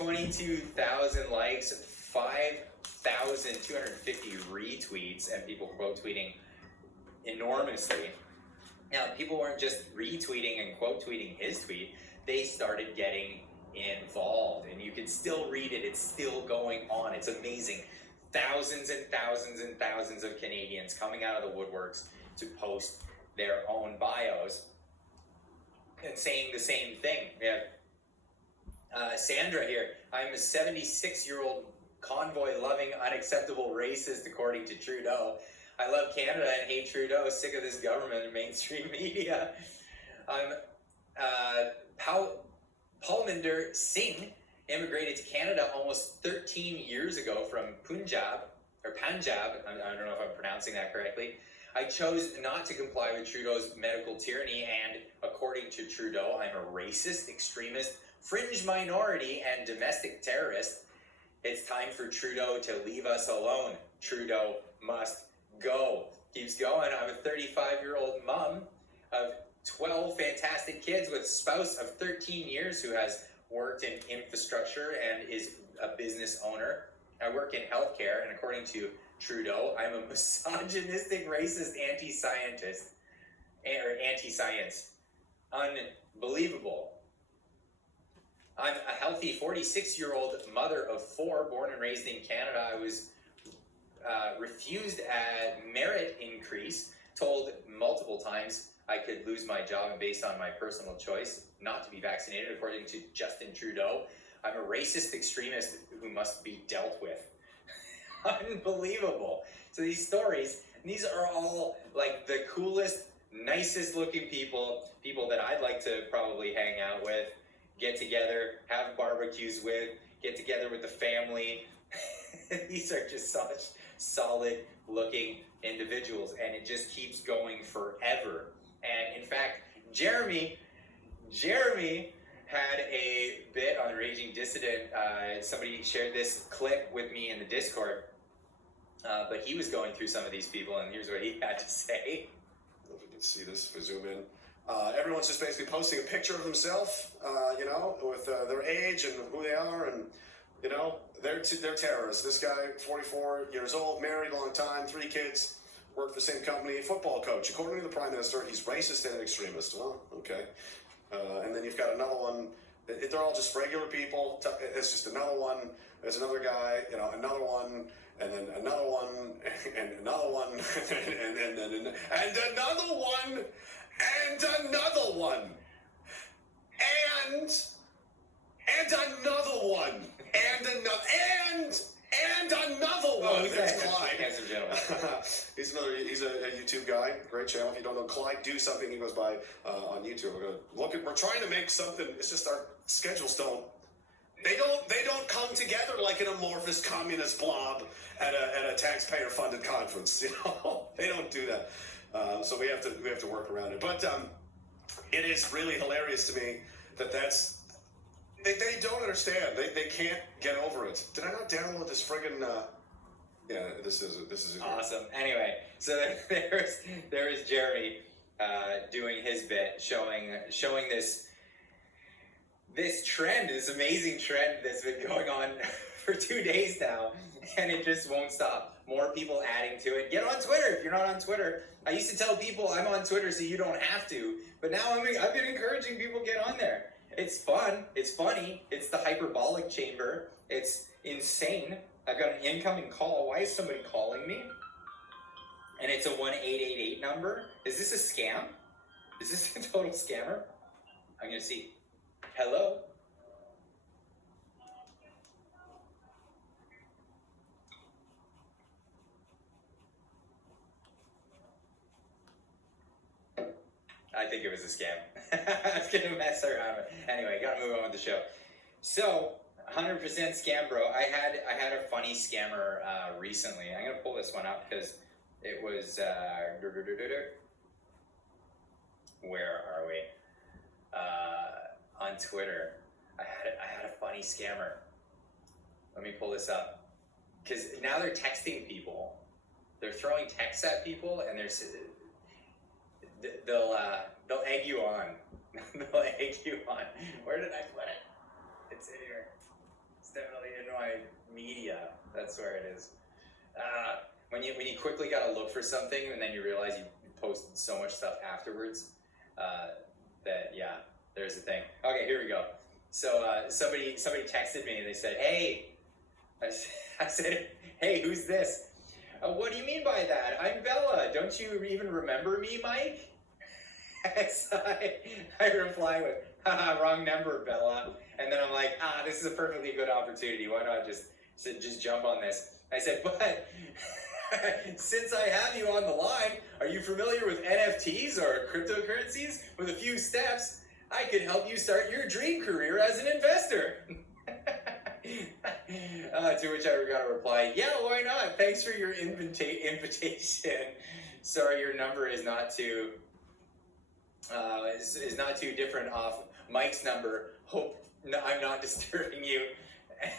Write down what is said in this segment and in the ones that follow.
22,000 likes, 5,250 retweets, and people quote tweeting enormously. Now, people weren't just retweeting and quote tweeting his tweet, they started getting involved, and you can still read it, it's still going on, it's amazing. Thousands and thousands and thousands of Canadians coming out of the woodworks to post their own bios and saying the same thing. We have Sandra here. I'm a 76-year-old convoy-loving, unacceptable racist, according to Trudeau. I love Canada and hate Trudeau, sick of this government and mainstream media. Palminder Singh immigrated to Canada almost 13 years ago from Punjab, I don't know if I'm pronouncing that correctly. I chose not to comply with Trudeau's medical tyranny, and according to Trudeau, I'm a racist, extremist, fringe minority, and domestic terrorist. It's time for Trudeau to leave us alone. Trudeau must go. Keeps going. I'm a 35-year-old mom of 12 fantastic kids with a spouse of 13 years who has worked in infrastructure and is a business owner. I work in healthcare, and according to Trudeau, I'm a misogynistic, racist, anti-scientist, or anti-science. Unbelievable. I'm a healthy 46-year-old mother of 4, born and raised in Canada. I was refused a merit increase, told multiple times I could lose my job based on my personal choice not to be vaccinated, according to Justin Trudeau. I'm a racist extremist who must be dealt with. Unbelievable. So these stories, these are all like the coolest, nicest looking people that I'd like to probably hang out with, get together, have barbecues with, get together with the family. These are just such solid looking individuals, and it just keeps going forever. And in fact, Jeremy had a bit on Raging Dissident. Somebody shared this clip with me in the Discord, but he was going through some of these people, and here's what he had to say. I don't know if you can see this if we zoom in. Everyone's just basically posting a picture of themselves, with their age and who they are, and they're terrorists. This guy, 44 years old, married, long time, 3 kids, worked for the same company, football coach. According to the Prime Minister, he's racist and extremist. Oh, okay. And then you've got another one. They're all just regular people. It's just another one. There's another guy, another one, and then another one, and another one, and another one, and another one, and another one, and another one. That's Clyde. Handsome gentleman. He's a YouTube guy. Great channel. If you don't know Clyde Do Something, he goes by on YouTube. We're trying to make something. It's just our schedules don't come together like an amorphous communist blob at a taxpayer funded conference. They don't do that. So we have to work around it. But it is really hilarious to me that's. They don't understand. They can't get over it. Did I not download this friggin'? Yeah, this is it. Awesome. Anyway, so there is Jeremy doing his bit, showing this trend, this amazing trend that's been going on for 2 days now, and it just won't stop. More people adding to it. Get on Twitter if you're not on Twitter. I used to tell people I'm on Twitter so you don't have to, but now I've been encouraging people to get on there. It's fun. It's funny. It's the hyperbolic chamber. It's insane. I've got an incoming call. Why is somebody calling me? And it's a 1-888 number. Is this a scam? Is this a total scammer? I'm going to see. Hello? I think it was a scam. I was going to mess around. Anyway, got to move on with the show. So, 100% scam, bro. I had a funny scammer recently. I'm going to pull this one up because it was... where are we? On Twitter. I had a funny scammer. Let me pull this up. Because now they're texting people. They're throwing texts at people, and they'll egg you on. They'll egg you on. Where did I put it? It's in here. media. That's where it is. When you quickly gotta look for something and then you realize you posted so much stuff afterwards, that yeah, there's the thing. Okay, here we go. So somebody texted me and they said, "Hey," I said, "Hey, who's this?" What do you mean by that? I'm Bella. Don't you even remember me, Mike? So I reply with, "Haha, wrong number, Bella." And then I'm like, this is a perfectly good opportunity. Why not just jump on this? I said, but since I have you on the line, are you familiar with NFTs or cryptocurrencies? With a few steps, I could help you start your dream career as an investor. To which I got a reply, yeah, why not? Thanks for your invitation. Sorry, your number is not too different off Mike's number. Hope I'm not disturbing you.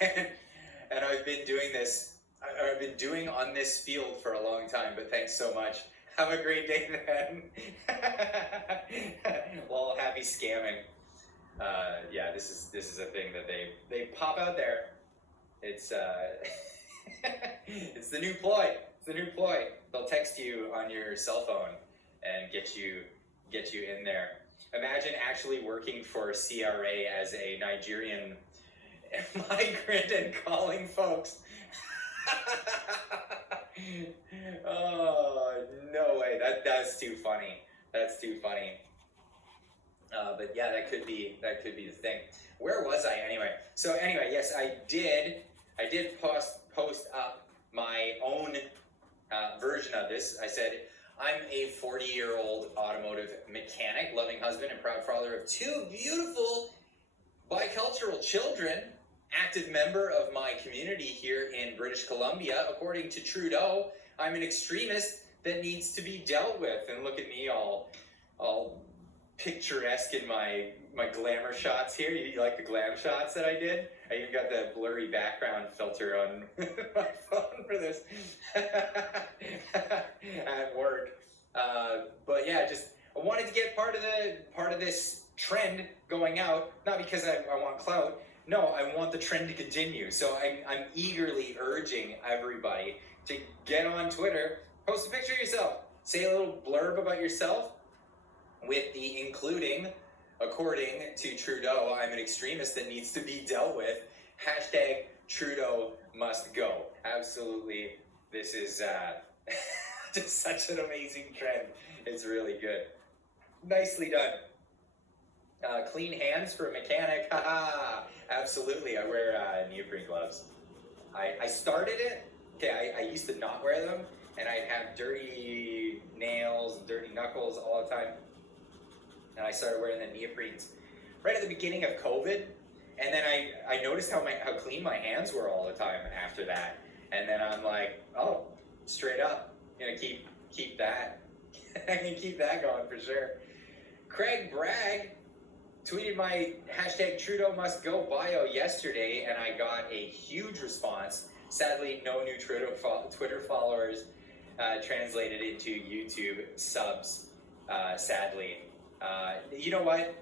And I've been doing this. I've been doing on this field for a long time, but thanks so much. Have a great day then. Well, happy scamming. Yeah, this is a thing that they pop out there. It's it's the new ploy. It's the new ploy. They'll text you on your cell phone and get you in there. Imagine actually working for CRA as a Nigerian migrant and calling folks. Oh, no way. That's too funny. That's too funny. But yeah, that could be the thing. Where was I anyway? So anyway, yes, I did post up my own version of this. I said, I'm a 40-year-old automotive mechanic, loving husband, and proud father of two beautiful bicultural children, active member of my community here in British Columbia. According to Trudeau, I'm an extremist that needs to be dealt with. And look at me all picturesque in my glamour shots here. You like the glam shots that I did? I even got the blurry background filter on my phone for this at work. But yeah, I wanted to get part of this trend going out, not because I want clout. No, I want the trend to continue. So I'm eagerly urging everybody to get on Twitter, post a picture of yourself, say a little blurb about yourself, with the including, according to Trudeau, I'm an extremist that needs to be dealt with. Hashtag Trudeau must go. Absolutely, this is just such an amazing trend. It's really good. Nicely done. Clean hands for a mechanic. Haha. Absolutely, I wear neoprene gloves. I started it. Okay, I used to not wear them, and I'd have dirty nails, dirty knuckles all the time. And I started wearing the neoprenes right at the beginning of COVID. And then I noticed how clean my hands were all the time after that. And then I'm like, oh, straight up, gonna keep that. I can keep that going for sure. Craig Bragg tweeted my hashtag Trudeau must go bio yesterday, and I got a huge response. Sadly, no new Twitter followers translated into YouTube subs, sadly. You know what?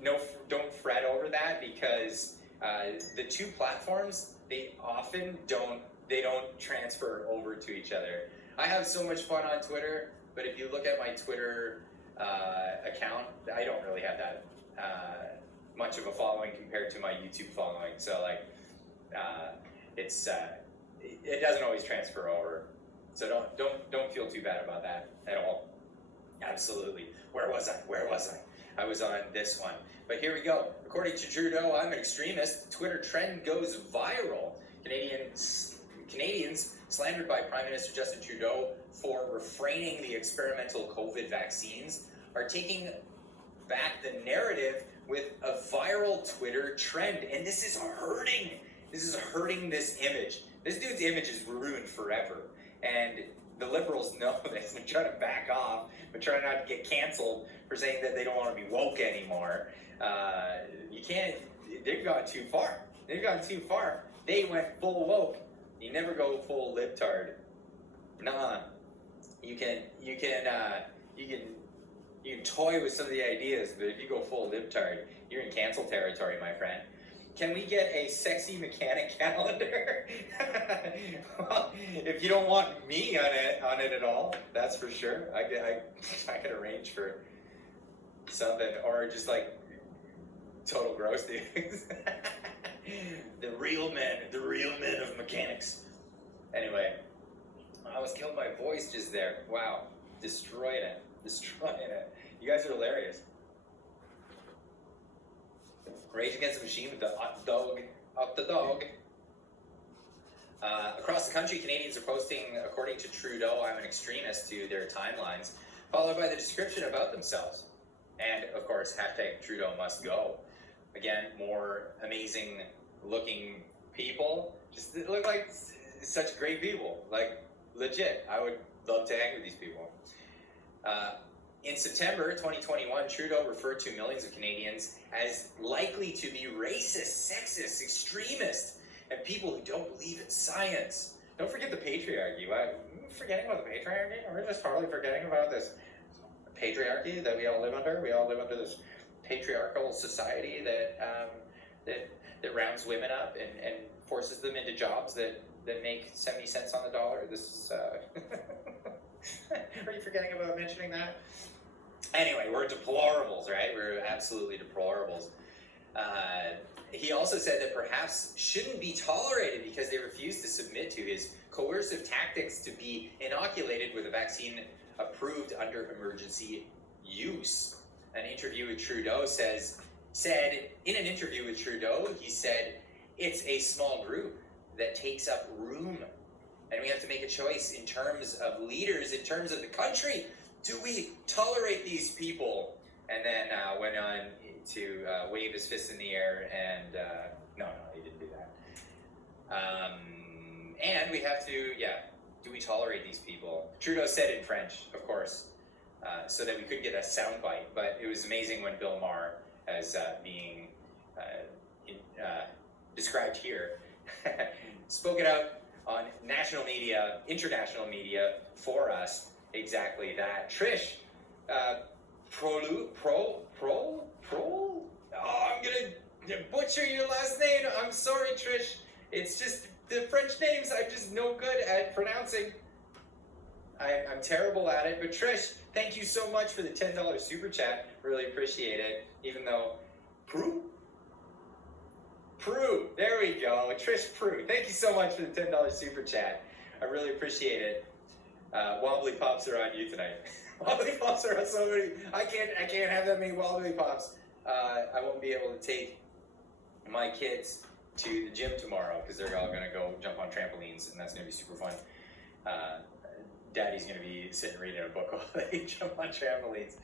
No, don't fret over that, because the two platforms, they often don't transfer over to each other. I have so much fun on Twitter, but if you look at my Twitter account, I don't really have that much of a following compared to my YouTube following. So it doesn't always transfer over. So don't feel too bad about that at all. Absolutely. Where was I? I was on this one. But here we go. According to Trudeau, I'm an extremist. Twitter trend goes viral. Canadians slandered by Prime Minister Justin Trudeau for refraining the experimental COVID vaccines are taking back the narrative with a viral Twitter trend. And this is hurting. This is hurting this image. This dude's image is ruined forever. And the Liberals know this. They're trying to back off, but trying not to get canceled for saying that they don't want to be woke anymore. You can't. They've gone too far. They've gone too far. They went full woke. You never go full libtard. Nah. You can toy with some of the ideas, but if you go full libtard, you're in cancel territory, my friend. can we get a sexy mechanic calendar? Well, if you don't want me on it at all, that's for sure. I could arrange for something, or just like total gross things. the real men of mechanics. Anyway, I almost killed my voice just there. Wow, destroying it. You guys are hilarious. Rage Against the Machine with the hot dog. Across the country, Canadians are posting, according to Trudeau, I'm an extremist, to their timelines, followed by the description about themselves. And, of course, hashtag Trudeau must go. Again, more amazing looking people. Just they look like such great people. Like, legit. I would love to hang with these people. In September 2021, Trudeau referred to millions of Canadians as likely to be racist, sexist, extremist, and people who don't believe in science. Don't forget the patriarchy. Why? Forgetting about the patriarchy? We're just totally forgetting about this patriarchy that we all live under. We all live under this patriarchal society that rounds women up and forces them into jobs that make 70 cents on the dollar. This is... Are you forgetting about mentioning that? Anyway, we're deplorables, right? We're absolutely deplorables. He also said that perhaps shouldn't be tolerated because they refuse to submit to his coercive tactics to be inoculated with a vaccine approved under emergency use. In an interview with Trudeau, he said, it's a small group that takes up room. And we have to make a choice in terms of leaders, in terms of the country. Do we tolerate these people? And then went on to wave his fist in the air and, no, he didn't do that. And we have to, do we tolerate these people? Trudeau said in French, of course, so that we could get a soundbite. But it was amazing when Bill Maher, as being described here, spoke it out on national media, international media, for us, exactly that. Trish, I'm gonna butcher your last name. I'm sorry, Trish. It's just the French names I'm just no good at pronouncing. I'm terrible at it. But Trish, thank you so much for the $10 super chat. Really appreciate it. Even though Prue, there we go. Trish Prue, thank you so much for the $10 super chat. I really appreciate it. Wobbly Pops are on you tonight. Wobbly Pops are on so many. I can't have that many Wobbly Pops. I won't be able to take my kids to the gym tomorrow because they're all gonna go jump on trampolines, and that's gonna be super fun. Daddy's gonna be sitting reading a book while they jump on trampolines.